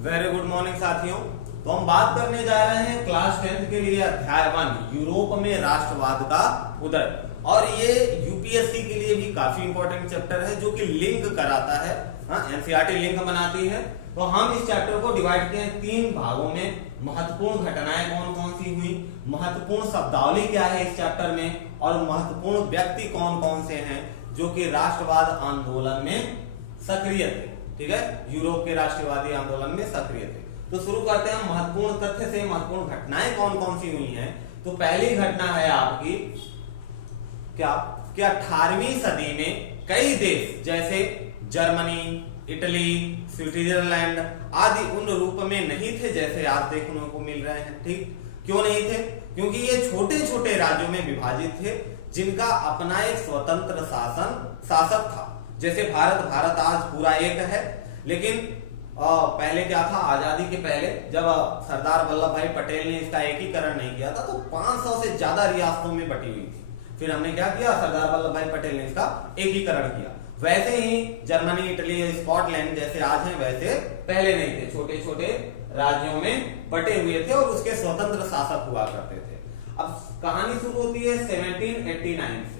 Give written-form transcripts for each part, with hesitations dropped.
Very good morning साथियों। तो हम बात करने जा रहे हैं क्लास 10th के लिए अध्याय 1 यूरोप में राष्ट्रवाद का उदय। और ये यूपीएससी के लिए भी काफी इंपॉर्टेंट चैप्टर है जो कि लिंक कराता है, एनसीईआरटी लिंक बनाती है। तो हम इस चैप्टर को डिवाइड किए हैं 3 भागों में। महत्वपूर्ण घटनाएं कौन कौन सी हुई, महत्वपूर्ण शब्दावली क्या है इस चैप्टर में, और महत्वपूर्ण व्यक्ति कौन कौन से हैं जो कि राष्ट्रवाद आंदोलन में सक्रिय थे। ठीक है, यूरोप के राष्ट्रवादी आंदोलन में सक्रिय थे। तो शुरू करते हैं महत्वपूर्ण तथ्य से। महत्वपूर्ण घटनाएं कौन कौन सी हुई हैं। तो पहली घटना है आपकी क्या कि 18वीं सदी में कई देश जैसे जर्मनी, इटली, स्विट्जरलैंड आदि उन रूप में नहीं थे जैसे आज देखने को मिल रहे हैं। ठीक, क्यों नहीं थे? क्योंकि ये छोटे छोटे राज्यों में विभाजित थे जिनका अपना एक स्वतंत्र शासक था। जैसे भारत आज पूरा एक है, लेकिन पहले क्या था, आजादी के पहले जब सरदार वल्लभ भाई पटेल ने इसका एकीकरण नहीं किया था तो 500 से ज्यादा रियासतों में बटी हुई थी। फिर हमने क्या किया, सरदार वल्लभ भाई पटेल ने इसका एकीकरण किया। वैसे ही जर्मनी, इटली, स्कॉटलैंड जैसे आज हैं वैसे पहले नहीं थे, छोटे छोटे राज्यों में बटे हुए थे और उसके स्वतंत्र शासक हुआ करते थे। अब कहानी शुरू होती है 1789 से।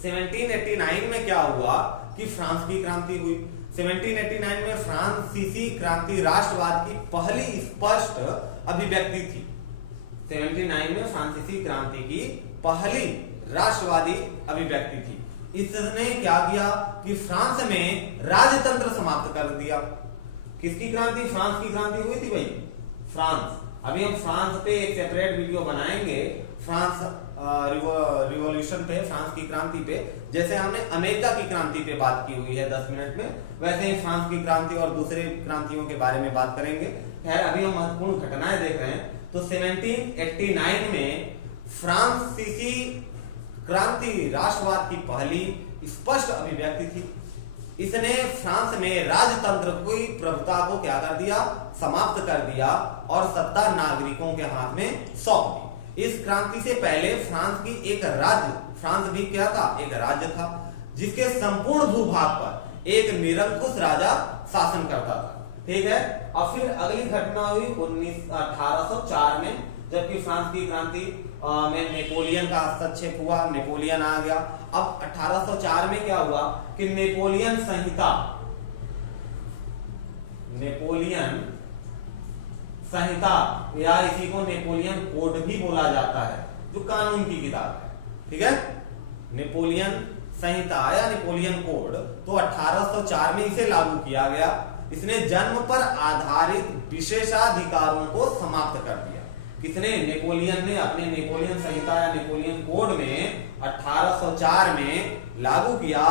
1789 में क्या हुआ कि फ्रांस की क्रांति हुई। 1789 में फ्रांसीसी क्रांति राष्ट्रवाद की पहली स्पष्ट अभिव्यक्ति थी। 1789 में फ्रांसीसी क्रांति की पहली राष्ट्रवादी अभिव्यक्ति थी। इसने क्या किया कि फ्रांस में राजतंत्र समाप्त कर दिया। किसकी क्रांति? फ्रांस की क्रांति हुई थी भाई, फ्रांस। अभी हम फ्रांस पे एक सेपरेट वीडियो बनाएंगे, फ्रांस रिवॉल्यूशन पे, फ्रांस की क्रांति पे। जैसे हमने अमेरिका की क्रांति पे बात की हुई है 10 मिनट में, वैसे ही फ्रांस की क्रांति और दूसरे क्रांतियों के बारे में बात करेंगे। खैर, अभी हम महत्वपूर्ण घटनाएं देख रहे हैं। तो 1789 में फ्रांसीसी क्रांति राष्ट्रवाद की पहली स्पष्ट अभिव्यक्ति थी। इसने फ्रांस में राजतंत्र की प्रभुता को क्या कर दिया, समाप्त कर दिया और सत्ता नागरिकों के हाथ में सौंप दी। इस क्रांति से पहले फ्रांस की एक राज्य, फ्रांस भी क्या था, एक राज्य था जिसके संपूर्ण भूभाग पर एक निरंकुश राजा शासन करता था। ठीक है। और फिर अगली घटना हुई 1804 में, जबकि फ्रांस की क्रांति में नेपोलियन का हस्तक्षेप हुआ, नेपोलियन आ गया। अब 1804 में क्या हुआ कि नेपोलियन संहिता या इसी को नेपोलियन कोड भी बोला जाता है, जो कानून की किताब है। ठीक है, नेपोलियन संहिता या नेपोलियन कोड, तो 1804 में इसे लागू किया गया। इसने जन्म पर आधारित विशेषाधिकारों को समाप्त कर दिया। किसने? नेपोलियन ने अपने नेपोलियन संहिता या नेपोलियन कोड में 1804 में लागू किया,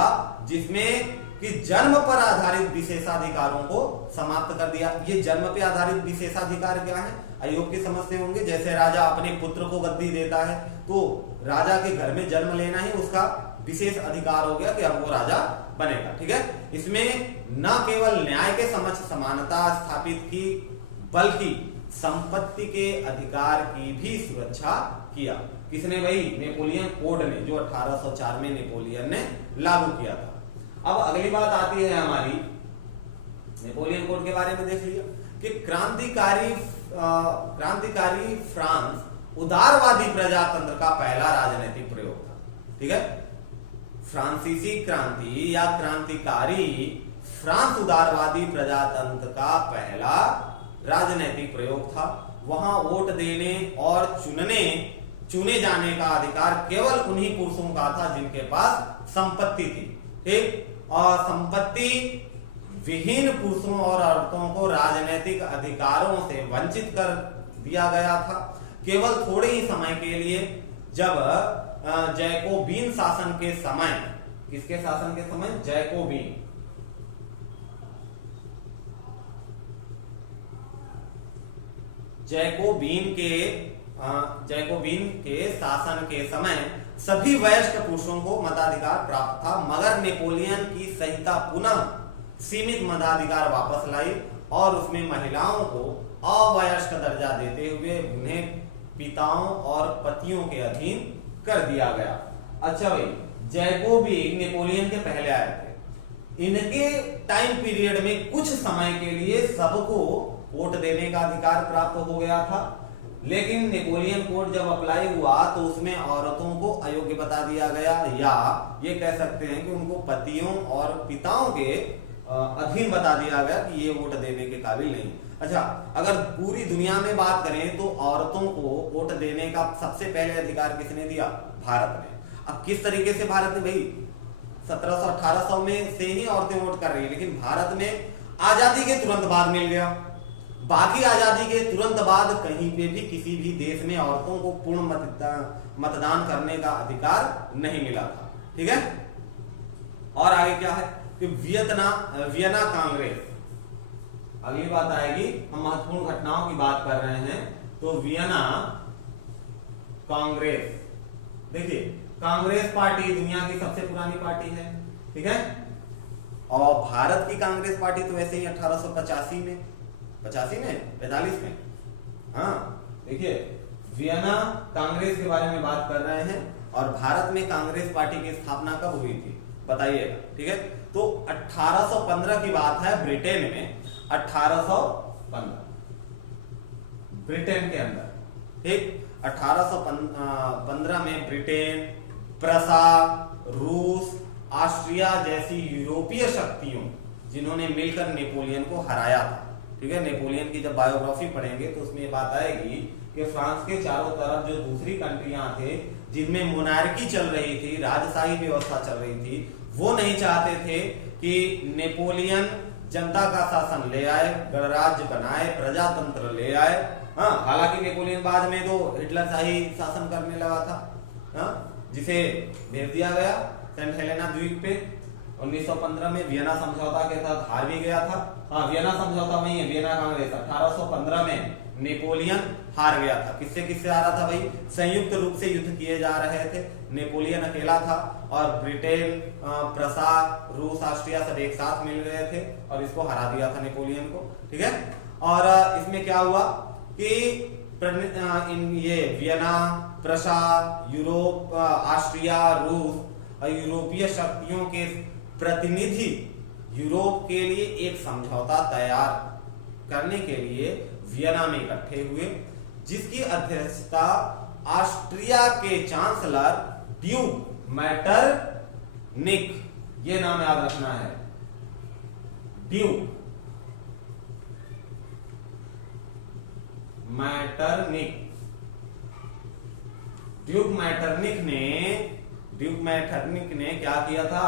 जिसमें कि जन्म पर आधारित विशेषाधिकारों को समाप्त कर दिया। ये जन्म पे आधारित विशेषाधिकार क्या है, आयोग के समझते होंगे। जैसे राजा अपने पुत्र को गद्दी देता है तो राजा के घर में जन्म लेना ही उसका विशेष अधिकार हो गया कि अब वो राजा बनेगा। ठीक है, इसमें न केवल न्याय के समक्ष समानता स्थापित की, बल्कि संपत्ति के अधिकार की भी सुरक्षा किया। किसने? भाई नेपोलियन कोड ने, जो 1804 में नेपोलियन ने लागू किया था। अब अगली बात आती है हमारी, नेपोलियन कोड के बारे में देख लिया कि क्रांतिकारी फ्रांस उदारवादी प्रजातंत्र का पहला राजनीतिक प्रयोग था। ठीक है, फ्रांसीसी क्रांति या क्रांतिकारी फ्रांस उदारवादी प्रजातंत्र का पहला राजनीतिक प्रयोग था। वहां वोट देने और चुने जाने का अधिकार केवल उन्हीं पुरुषों का था जिनके पास संपत्ति थी। ठीक, और संपत्ति विहीन पुरुषों और औरतों को राजनीतिक अधिकारों से वंचित कर दिया गया था, केवल थोड़े ही समय के लिए। जब जैकोबीन शासन के समय, किसके शासन के समय? जैकोबीन के शासन के समय सभी वयस्क पुरुषों को मताधिकार प्राप्त था, मगर नेपोलियन की संहिता पुनः सीमित मताधिकार वापस लाई और उसमें महिलाओं को अवयस्क दर्जा देते हुए उन्हें पिताओं और पतियों के अधीन कर दिया गया। अच्छा भाई, जैकोबीन नेपोलियन के पहले आए थे। इनके टाइम पीरियड में कुछ समय के लिए सबको वोट देने का अधिकार प्राप्त हो गया था, लेकिन नेपोलियन कोड जब अप्लाई हुआ तो उसमें औरतों को अयोग्य बता दिया गया, या ये कह सकते हैं कि उनको पतियों और पिताओं के अधीन बता दिया गया कि ये वोट देने के काबिल नहीं। अच्छा, अगर पूरी दुनिया में बात करें तो औरतों को वोट देने का सबसे पहले अधिकार किसने दिया? भारत ने। अब किस तरीके से भारत ने, भाई 1700-1800 में से ही औरतें वोट कर रही है, लेकिन भारत में आजादी के तुरंत बाद मिल गया। बाकी आजादी के तुरंत बाद कहीं पे भी किसी भी देश में औरतों को पूर्ण मतदान करने का अधिकार नहीं मिला था। ठीक है, और आगे क्या है कि वियना कांग्रेस, अगली बात आएगी। हम महत्वपूर्ण घटनाओं की बात कर रहे हैं तो वियना कांग्रेस, देखिए कांग्रेस पार्टी दुनिया की सबसे पुरानी पार्टी है। ठीक है, और भारत की कांग्रेस पार्टी तो वैसे ही 1885 में 45 में, हाँ देखिए वियना कांग्रेस के बारे में बात कर रहे हैं। और भारत में कांग्रेस पार्टी की स्थापना कब हुई थी बताइएगा। ठीक है, तो 1815 की बात है, ब्रिटेन में 1815 ब्रिटेन के अंदर। ठीक, 1815 में ब्रिटेन, प्रसा, रूस, ऑस्ट्रिया जैसी यूरोपीय शक्तियों जिन्होंने मिलकर नेपोलियन को हराया था। ठीक है, नेपोलियन की जब बायोग्राफी पढ़ेंगे तो उसमें ये बात आएगी कि फ्रांस के चारों तरफ जो दूसरी कंट्रियां थे जिनमें मोनार्की चल रही थी, राजशाही व्यवस्था चल रही थी, वो नहीं चाहते थे कि नेपोलियन जनता का शासन ले आए, गणराज्य बनाए, प्रजातंत्र ले आए। हाँ, हालांकि नेपोलियन बाद में तो हिटलर शाही शासन करने लगा था, हाँ, जिसे भेज दिया गया सेंट हेलेना द्वीप पे। 1915 में वियना समझौता के तहत हार भी गया था। हाँ, वियना समझौता में ही वियना कांग्रेस 1815 में नेपोलियन हार गया था। किससे किससे हारा था भाई? संयुक्त रूप से युद्ध किए जा रहे थे, नेपोलियन अकेला था और ब्रिटेन, प्रसा, रूस, ऑस्ट्रिया सब एक साथ मिल गए थे और इसको हरा दिया था नेपोलियन को। ठीक है, और इसमें क्या हुआ कि ये वियना, प्रसा, यूरोप, ऑस्ट्रिया, रूस और यूरोपीय शक्तियों के प्रतिनिधि यूरोप के लिए एक समझौता तैयार करने के लिए वियना में इकट्ठे हुए, जिसकी अध्यक्षता ऑस्ट्रिया के चांसलर ड्यूक मैटरनिक, ये नाम याद रखना है, ड्यूक मैटरनिक। ड्यूक मैटरनिक ने क्या किया था?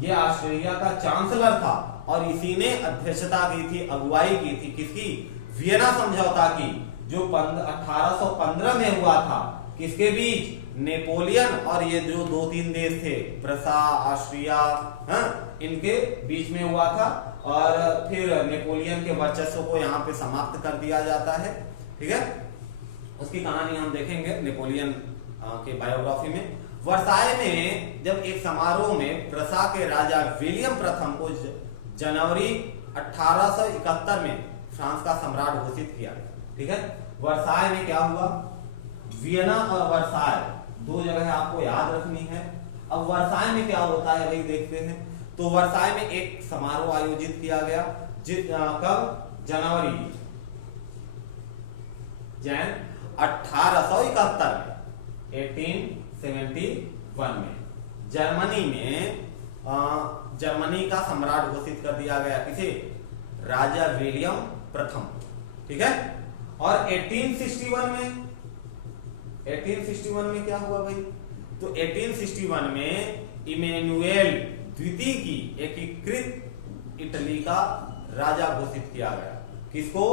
ये ऑस्ट्रेलिया का चांसलर था और इसी ने अध्यक्षता की थी, अगुवाई की थी किसकी? वियना समझौता की, जो 1815 में हुआ था। किसके बीच? नेपोलियन और ये जो 2-3 देश थे, प्रसा, ऑस्ट्रिया, हाँ, इनके बीच में हुआ था। और फिर नेपोलियन के वर्चस्व को यहाँ पे समाप्त कर दिया जाता है। ठीक है, उसकी कहानी हम देखेंगे नेपोलियन के बायोग्राफी में। वर्साय में जब एक समारोह में प्रसा के राजा विलियम प्रथम को जनवरी 1871 में फ्रांस का सम्राट घोषित किया। ठीक है, वर्साय में क्या हुआ? वियना और वर्साय दो जगह आपको याद रखनी है। अब वर्साय में क्या होता है भाई देखते हैं। तो वर्साय में एक समारोह आयोजित किया गया, कब? जनवरी 1871 में, 1871 में जर्मनी का सम्राट घोषित कर दिया गया। किसे? राजा विलियम प्रथम। ठीक है, और 1861 में क्या हुआ भाई? तो 1861 में इमैनुएल द्वितीय की एकीकृत इटली का राजा घोषित किया गया। किसको?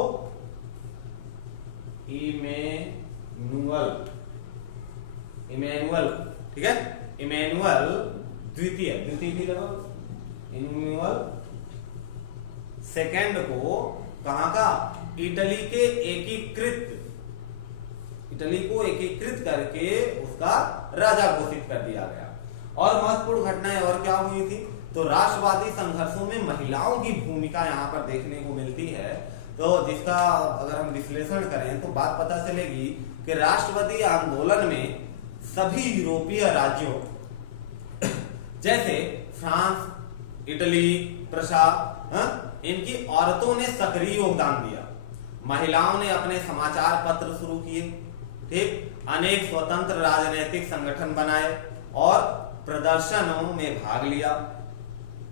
इमैनुअल। ठीक है, इमैनुअल द्वितीय भी लगाओ, इमैनुअल सेकंड को कहां का? इटली को एकीकृत करके उसका राजा घोषित कर दिया गया। और महत्वपूर्ण घटनाएं और क्या हुई थी? तो राष्ट्रवादी संघर्षों में महिलाओं की भूमिका यहाँ पर देखने को मिलती है। तो जिसका अगर हम विश्लेषण करें तो बात पता चलेगी कि राष्ट्रवादी आंदोलन में सभी यूरोपीय राज्यों जैसे फ्रांस, इटली, इनकी औरतों ने सक्रिय योगदान दिया। महिलाओं ने अपने समाचार पत्र शुरू किए, ठीक, अनेक स्वतंत्र राजनीतिक संगठन बनाए और प्रदर्शनों में भाग लिया।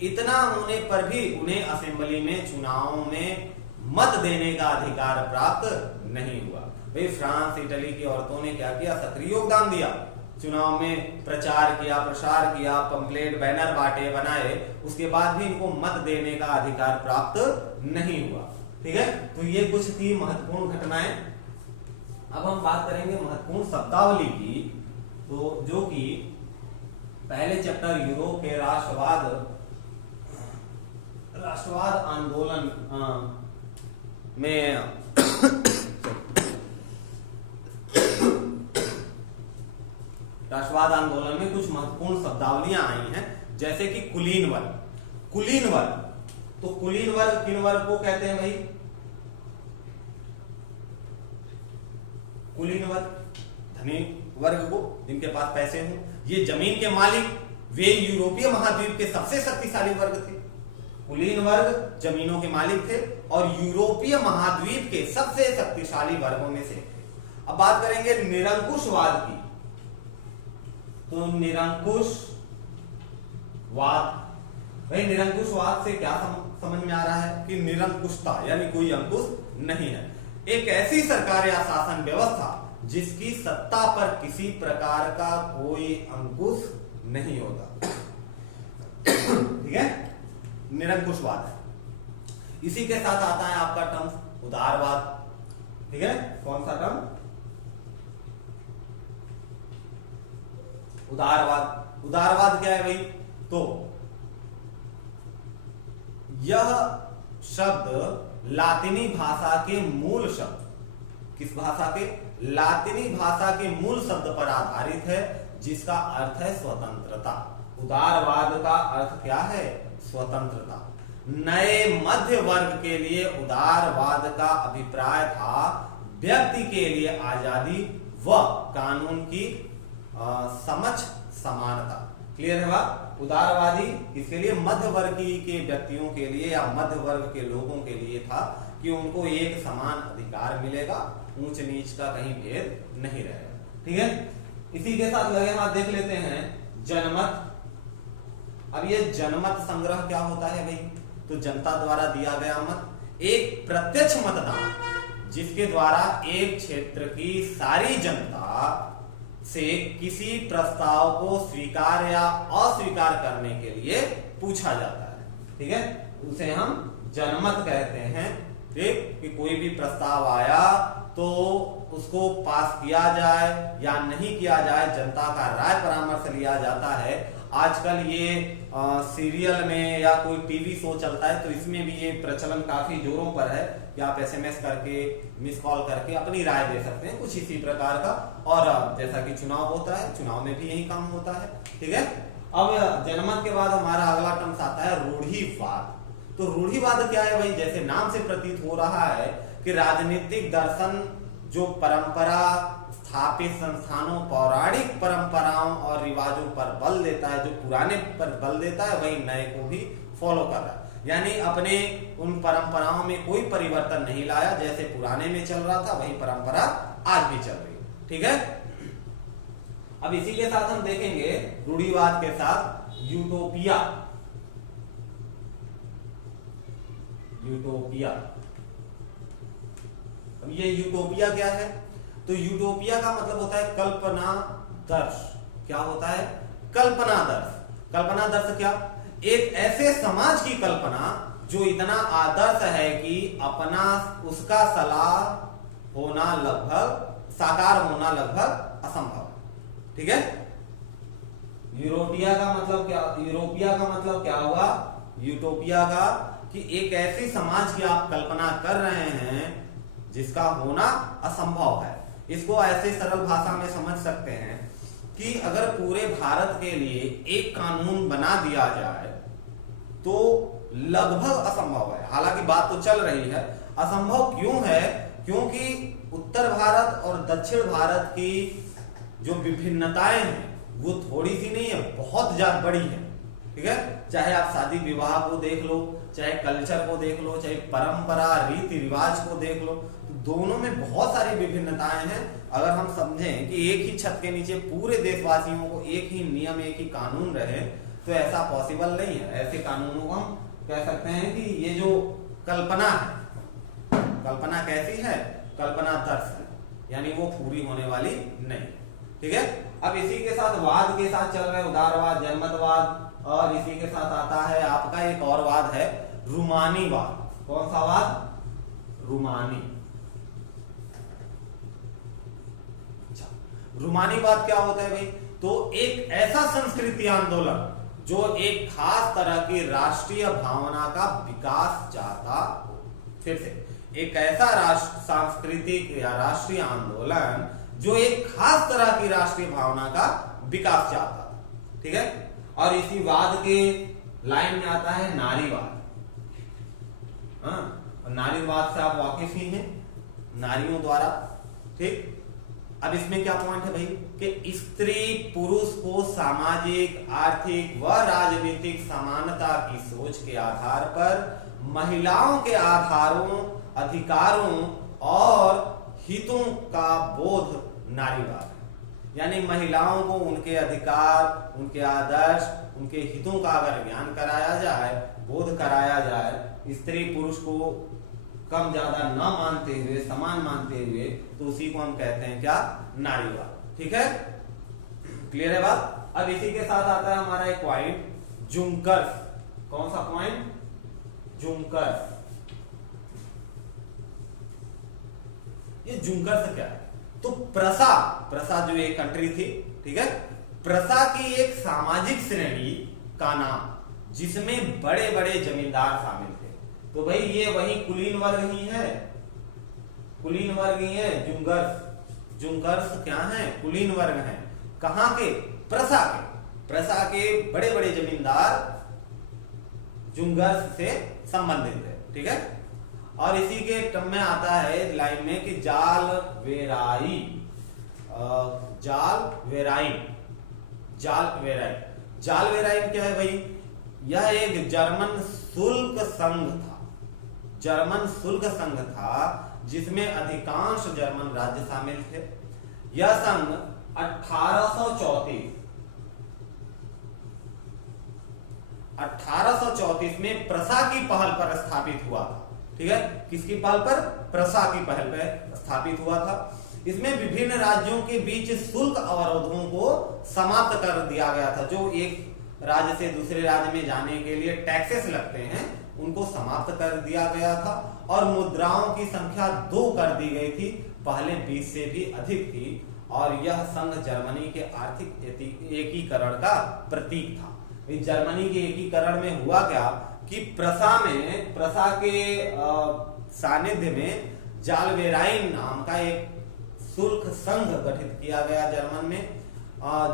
इतना होने पर भी उन्हें असेंबली में चुनावों में मत देने का अधिकार प्राप्त नहीं हुआ। भाई फ्रांस इटली की औरतों ने क्या किया, सक्रिय योगदान दिया, चुनाव में प्रचार किया, प्रसार किया, पंपलेट बैनर बांटे, बनाए, उसके बाद भी इनको मत देने का अधिकार प्राप्त नहीं हुआ। ठीक है, तो ये कुछ थी महत्वपूर्ण घटनाएं। अब हम बात करेंगे महत्वपूर्ण शब्दावली की, तो जो कि पहले चैप्टर यूरोप के राष्ट्रवाद आंदोलन में राष्ट्रवाद आंदोलन में कुछ महत्वपूर्ण शब्दावलियां आई हैं, जैसे कि कुलीन वर्ग। कुलीन वर्ग, तो कुलीन वर्ग किन वर्ग को कहते हैं भाई? कुलीन वर्ग धनी वर्ग को, जिनके पास पैसे हों, ये जमीन के मालिक, वे यूरोपीय महाद्वीप के सबसे शक्तिशाली वर्ग थे। कुलीन वर्ग जमीनों के मालिक थे और यूरोपीय महाद्वीप के सबसे शक्तिशाली वर्गों में से थे। अब बात करेंगे निरंकुशवाद की, तो निरंकुशवाद, भाई निरंकुशवाद से क्या समझ में आ रहा है कि निरंकुशता यानी कोई अंकुश नहीं है, एक ऐसी सरकार या शासन व्यवस्था जिसकी सत्ता पर किसी प्रकार का कोई अंकुश नहीं होता। ठीक है, निरंकुशवाद है। इसी के साथ आता है आपका टर्म उदारवाद। ठीक है, कौन सा टर्म? उदारवाद। उदारवाद क्या है भाई? तो यह शब्द लातिनी भाषा के मूल शब्द, किस भाषा के? लातिनी भाषा के मूल शब्द पर आधारित है, जिसका अर्थ है स्वतंत्रता। उदारवाद का अर्थ क्या है? स्वतंत्रता। नए मध्य वर्ग के लिए उदारवाद का अभिप्राय था व्यक्ति के लिए आजादी व कानून की समक्ष समानता। क्लियर है बात? उदारवादी इसके लिए मध्य वर्ग के व्यक्तियों के लिए या मध्य वर्ग के लोगों के लिए था कि उनको एक समान अधिकार मिलेगा, ऊंच नीच का कहीं भेद नहीं रहेगा। ठीक है, इसी के साथ लगे हाथ देख लेते हैं जनमत। अब ये जनमत संग्रह क्या होता है भाई? तो जनता द्वारा दिया गया मत, एक प्रत्यक्ष मतदान जिसके द्वारा एक क्षेत्र की सारी जनता से किसी प्रस्ताव को स्वीकार या अस्वीकार करने के लिए पूछा जाता है। ठीक है, उसे हम जनमत कहते हैं। ठीक, कि कोई भी प्रस्ताव आया तो उसको पास किया जाए या नहीं किया जाए, जनता का राय परामर्श लिया जाता है। आजकल ये सीरियल में या कोई टीवी शो चलता है तो इसमें भी ये प्रचलन काफी जोरों पर है कि आप एसएमएस करके, मिस कॉल करके अपनी राय दे सकते हैं, कुछ इसी प्रकार का। और जैसा कि चुनाव होता है, चुनाव में भी यही काम होता है। ठीक है, अब जनमत के बाद हमारा अगला टर्म आता है रूढ़िवाद। तो रूढ़िवाद क्या है भाई? जैसे नाम से प्रतीत हो रहा है कि राजनीतिक दर्शन जो परंपरा स्थापित संस्थानों, पौराणिक परंपराओं और रिवाजों पर बल देता है, जो पुराने पर बल देता है, वही नए को भी फॉलो कर रहा है। यानी अपने उन परंपराओं में कोई परिवर्तन नहीं लाया, जैसे पुराने में चल रहा था वही परंपरा आज भी चल रही है। ठीक है, अब इसी के साथ हम देखेंगे रूढ़िवाद के साथ यूटोपिया। यूटोपिया, अब ये यूटोपिया क्या है? तो यूटोपिया का मतलब होता है कल्पना दर्श। क्या होता है? कल्पना दर्श। कल्पना दर्श क्या? एक ऐसे समाज की कल्पना जो इतना आदर्श है कि अपना उसका साकार होना लगभग असंभव। ठीक है, यूरोपिया का मतलब क्या? यूरोपिया का मतलब क्या हुआ? यूटोपिया का कि एक ऐसी समाज की आप कल्पना कर रहे हैं जिसका होना असंभव है। इसको ऐसे सरल भाषा में समझ सकते हैं कि अगर पूरे भारत के लिए एक कानून बना दिया जाए तो लगभग असंभव है। हालांकि बात तो चल रही है, असंभव क्यों है? क्योंकि उत्तर भारत और दक्षिण भारत की जो विभिन्नताएं हैं वो थोड़ी सी नहीं है, बहुत ज्यादा बड़ी है। ठीक है। चाहे आप शादी विवाह को देख लो, चाहे कल्चर को देख लो, चाहे परंपरा रीति रिवाज को देख लो, तो दोनों में बहुत सारी विभिन्नताएं हैं। अगर हम समझें कि एक ही छत के नीचे पूरे देशवासियों को एक ही नियम, एक ही कानून रहे, तो ऐसा पॉसिबल नहीं है। ऐसे कानूनों को हम कह सकते हैं कि ये जो कल्पना है, कल्पना कैसी है, कल्पना दर्श है, यानी वो पूरी होने वाली नहीं। ठीक है। अब इसी के साथ वाद के साथ चल रहे उदारवाद, जनमतवाद, और इसी के साथ आता है आपका एक और वाद है रूमानीवाद। कौन सा वाद? रूमानी। अच्छा, रूमानीवाद क्या होता है भाई? तो एक ऐसा संस्कृति आंदोलन जो एक खास तरह की राष्ट्रीय भावना का विकास चाहता हो। फिर से, एक ऐसा सांस्कृतिक या राष्ट्रीय आंदोलन जो एक खास तरह की राष्ट्रीय भावना का विकास चाहता था। ठीक है। और इसी वाद के लाइन में आता है नारीवाद। नारीवाद से आप वाकिफ ही हैं, नारियों द्वारा। ठीक। अब इसमें क्या पॉइंट है भाई कि स्त्री पुरुष को सामाजिक, आर्थिक व राजनीतिक समानता की सोच के आधार पर महिलाओं के आधारों, अधिकारों और हितों का बोध नारीवाद, यानी महिलाओं को उनके अधिकार, उनके आदर्श, उनके हितों का अगर ज्ञान कराया जाए, बोध कराया जाए, स्त्री पुरुष को कम ज्यादा न मानते हुए, समान मानते हुए, तो उसी को हम कहते हैं क्या? नारीवाद। ठीक है। क्लियर है बात? अब इसी के साथ आता है हमारा एक पॉइंट, जुंकर्स। कौन सा पॉइंट? जुंकर्स। ये जुंकर्स क्या है? तो प्रसा जो एक कंट्री थी, ठीक है, प्रसा की एक सामाजिक श्रेणी का नाम जिसमें बड़े बड़े जमींदार शामिल थे। तो भाई ये वही कुलीन वर्ग ही है, कुलीन वर्ग ही है जुंकर्स। जुंकर्स क्या है? कुलीन वर्ग है। कहां के? प्रसा के। प्रसा के बड़े बड़े जमींदार जुंकर्स से संबंधित है। ठीक है। और इसी के टर्म में आता है लाइन में कि जाल वेराई, जाल वेराइन। जाल वेराइन, जाल वेराइन क्या है भाई? यह एक जर्मन शुल्क संघ था, जर्मन शुल्क संघ था जिसमें अधिकांश जर्मन राज्य शामिल थे। यह संघ 1834 में प्रसा की पहल पर स्थापित हुआ था। ठीक है। किसकी पहल पर? प्रसा की पहल पर स्थापित हुआ था। इसमें विभिन्न राज्यों के बीच शुल्क अवरोधों को समाप्त कर दिया गया था। जो एक राज्य से दूसरे राज्य में जाने के लिए टैक्सेस लगते हैं, उनको समाप्त कर दिया गया था। और मुद्राओं की संख्या 2 कर दी गई थी, पहले 20 से भी अधिक थी। और यह संघ जर्मनी के आर्थिक एकीकरण का प्रतीक था। इस जर्मनी के एकीकरण में हुआ क्या कि प्रसा के सानिध्य में जाल वेराइन नाम का एक शुल्क संघ गठित किया गया जर्मन में,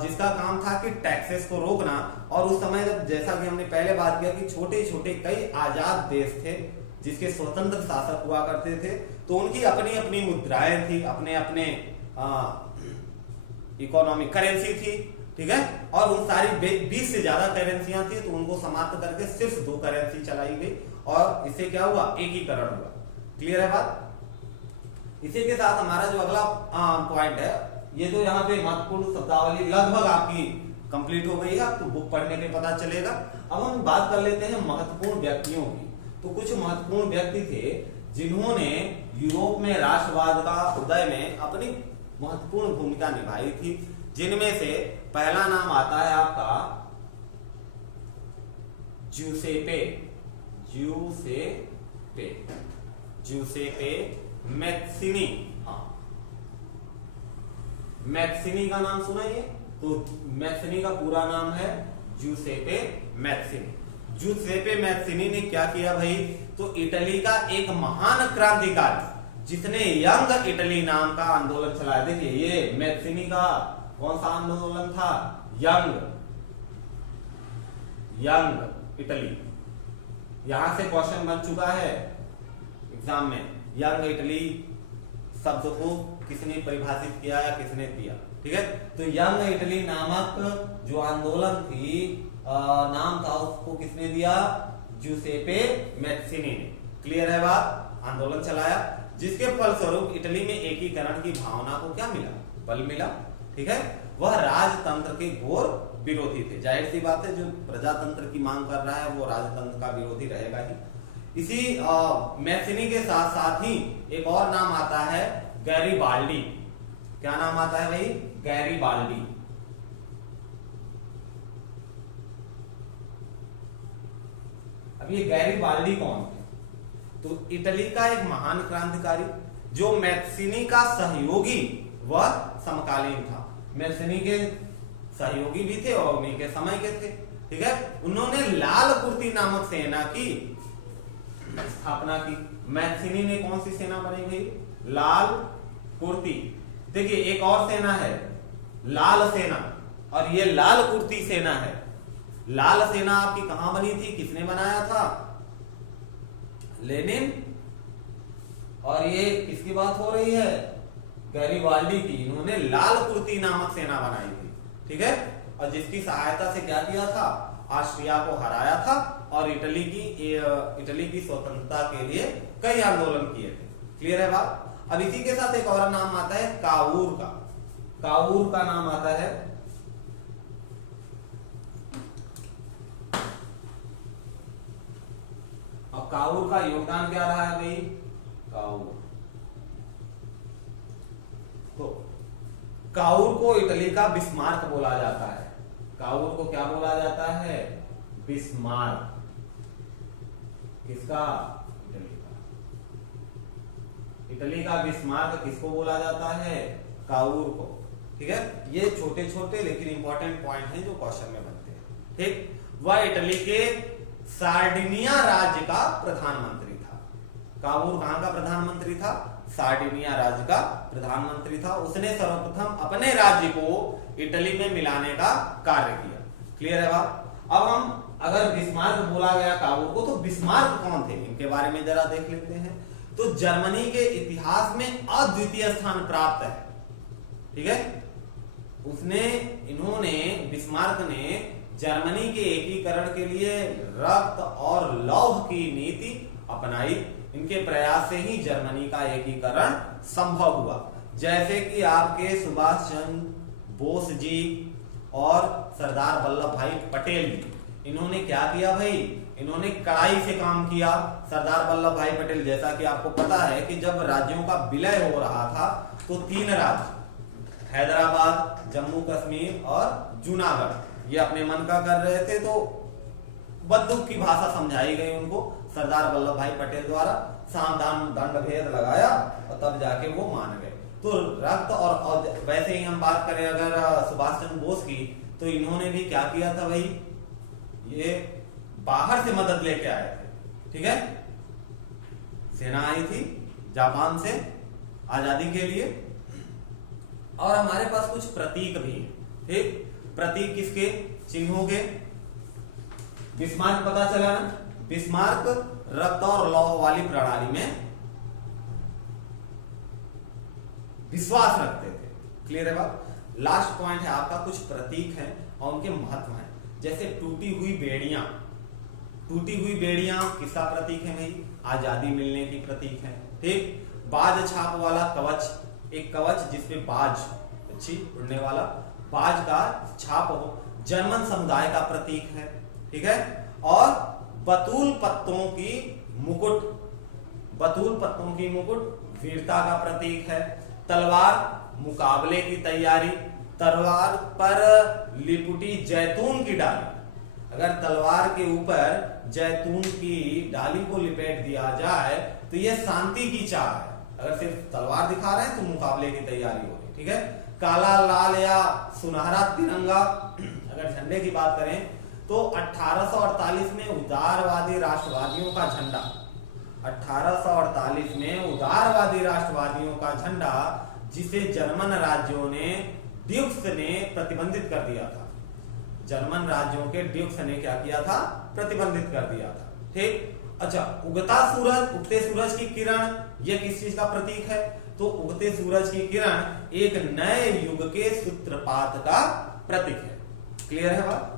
जिसका काम था कि टैक्सेस को रोकना। और उस समय जब, जैसा कि हमने पहले बात किया कि छोटे छोटे कई आजाद देश थे जिसके स्वतंत्र शासक हुआ करते थे, तो उनकी अपनी अपनी मुद्राएं थी, अपने अपने इकोनॉमिक करेंसी थी। ठीक है। और उन सारी 20 से ज्यादा करेंसियां थी, तो उनको समाप्त करके सिर्फ 2 करेंसी चलाई गई और इससे क्या हुआ? एकीकरण हुआ। क्लियर है बात? इसी के साथ हमारा जो अगला पॉइंट है, ये तो यहाँ पे महत्वपूर्ण शब्दावली लगभग आपकी कंप्लीट हो गई है, आपको बुक पढ़ने पे पता चलेगा। अब हम बात कर लेते हैं महत्वपूर्ण व्यक्तियों की। तो कुछ महत्वपूर्ण व्यक्ति थे जिन्होंने यूरोप में राष्ट्रवाद का उदय में अपनी महत्वपूर्ण भूमिका निभाई थी, जिनमें से पहला नाम आता है आपका ज्यूसेपे, ज्यूसेपे, ज्यूसेपे मैक्सिनी। हाँ, मैक्सिनी का नाम सुना ये? तो मैक्सिनी का पूरा नाम है ज्यूसेपे मैक्सिनी। ज्यूसेपे मैक्सिनी ने क्या किया भाई? तो इटली का एक महान क्रांतिकारी जिसने यंग इटली नाम का आंदोलन चलाया। देखिए ये मैक्सिनी का कौन सा आंदोलन था? Young Italy. यहां से क्वेश्चन बन चुका है एग्जाम में, यंग इटली शब्द को किसने परिभाषित किया या किसने दिया। ठीक है। तो यंग इटली नामक जो आंदोलन थी, नाम था उसको किसने दिया? जूसेपे मैत्सिनी ने। क्लियर है बात? आंदोलन चलाया जिसके फलस्वरूप इटली में एकीकरण की भावना को क्या मिला? बल मिला। ठीक है, वह राजतंत्र के घोर विरोधी थे। जाहिर सी बात है, जो प्रजातंत्र की मांग कर रहा है वो राजतंत्र का विरोधी रहेगा ही। इसी मैत्सिनी के साथ साथ ही एक और नाम आता है गैरीबाल्डी। क्या नाम आता है भाई? गैरीबाल्डी। अब ये गैरीबाल्डी कौन थे? तो इटली का एक महान क्रांतिकारी जो मैत्सिनी का सहयोगी व समकालीन था। मैत्सिनी के सहयोगी भी थे और उन्हीं के समय के थे। ठीक है, उन्होंने लाल कुर्ती नामक सेना की स्थापना की। मैत्सिनी ने कौन सी सेना बनाई भाई? लाल कुर्ती। देखिए एक और सेना है लाल सेना, और ये लाल कुर्ती सेना है। लाल सेना आपकी कहां बनी थी? किसने बनाया था? लेनिन। और ये किसकी बात हो रही है? गैरीबाल्डी की। इन्होंने लाल कुर्ती नामक सेना बनाई थी। ठीक है, और जिसकी सहायता से क्या किया था? ऑस्ट्रिया को हराया था और इटली की स्वतंत्रता के लिए कई आंदोलन किए थे। क्लियर है बात? अब इसी के साथ एक और नाम आता है कावूर का। कावूर का नाम आता है। और कावूर का योगदान क्या रहा है भाई? कावूर तो कावूर को इटली का बिस्मार्क बोला जाता है। कावूर को क्या बोला जाता है? बिस्मार्क। किसका? इटली का। इटली का बिस्मार्क किसको बोला जाता है? कावूर को। ठीक है, ये छोटे छोटे लेकिन इंपॉर्टेंट पॉइंट हैं जो क्वेश्चन में बनते हैं। ठीक, वह इटली के सार्डिनिया राज्य का प्रधानमंत्री था। कावूर कहां का प्रधानमंत्री था? सार्डिनिया राज्य का प्रधानमंत्री था। उसने सर्वप्रथम अपने राज्य को इटली में मिलाने का कार्य किया। क्लियर है बात? अब हम अगर बिस्मार्क बोला गया कावूर को, तो बिस्मार्क कौन थे इनके बारे में जरा देख लेते हैं। तो जर्मनी के इतिहास में अद्वितीय स्थान प्राप्त है। ठीक है, बिस्मार्क ने जर्मनी के एकीकरण के लिए रक्त और लौह की नीति अपनाई। इनके प्रयास से ही जर्मनी का एकीकरण संभव हुआ। जैसे कि आपके सुभाष चंद्र बोस जी और सरदार वल्लभ भाई पटेल जी, इन्होंने क्या किया भाई? इन्होंने कड़ाई से काम किया। सरदार वल्लभ भाई पटेल, जैसा कि आपको पता है कि जब राज्यों का विलय हो रहा था तो 3 राज्य हैदराबाद, जम्मू कश्मीर और जूनागढ़ ये अपने मन का कर रहे थे, तो बंदूक की भाषा समझाई गई उनको सरदार वल्लभ भाई पटेल द्वारा। सावधान दंड भेद लगाया और तब जाके वो मान गए। तो रक्त और वैसे ही हम बात करें अगर सुभाष चंद्र बोस की, तो इन्होंने भी क्या किया था भाई? ये बाहर से मदद लेके आए थे। ठीक है, सेना आई थी जापान से आजादी के लिए। और हमारे पास कुछ प्रतीक भी है। ठीक, प्रतीक किसके? चिन्हों के। बिस्मार्क पता चला ना? बिस्मार्क रक्त और लौह वाली प्रणाली में विश्वास रखते थे। क्लियर है बात? लास्ट पॉइंट है आपका, कुछ प्रतीक हैं और उनके महत्व हैं। जैसे टूटी हुई बेड़ियां। टूटी हुई बेड़ियां किसका प्रतीक है भाई? आजादी मिलने की प्रतीक है। ठीक, बाज छाप वाला कवच, एक कवच जिसपे बाज, अच्छी उड़ने वाला बाज का छाप हो, जर्मन समुदाय का प्रतीक है। ठीक है, और बतूल पत्तों की मुकुट, बतूल पत्तों की मुकुट वीरता का प्रतीक है। तलवार मुकाबले की तैयारी, तलवार पर लिपुटी जैतून की डाली, अगर तलवार के ऊपर जैतून की डाली को लिपेट दिया जाए तो यह शांति की चाह है। अगर सिर्फ तलवार दिखा रहे हैं तो मुकाबले की तैयारी हो रही। ठीक है, काला, लाल या सुनहरा तिरंगा। अगर झंडे की बात करें तो 1848 में उदारवादी राष्ट्रवादियों का झंडा, 1848 में उदारवादी राष्ट्रवादियों का झंडा, जिसे जर्मन राज्यों ने ड्यूक्स ने प्रतिबंधित कर दिया था। जर्मन राज्यों के ड्यूक्स ने क्या किया था? प्रतिबंधित कर दिया था। ठीक, अच्छा, उगता सूरज, उगते सूरज की किरण, यह किस चीज का प्रतीक है? तो उगते सूरज की किरण एक नए युग के सूत्रपात का प्रतीक है। क्लियर है बात?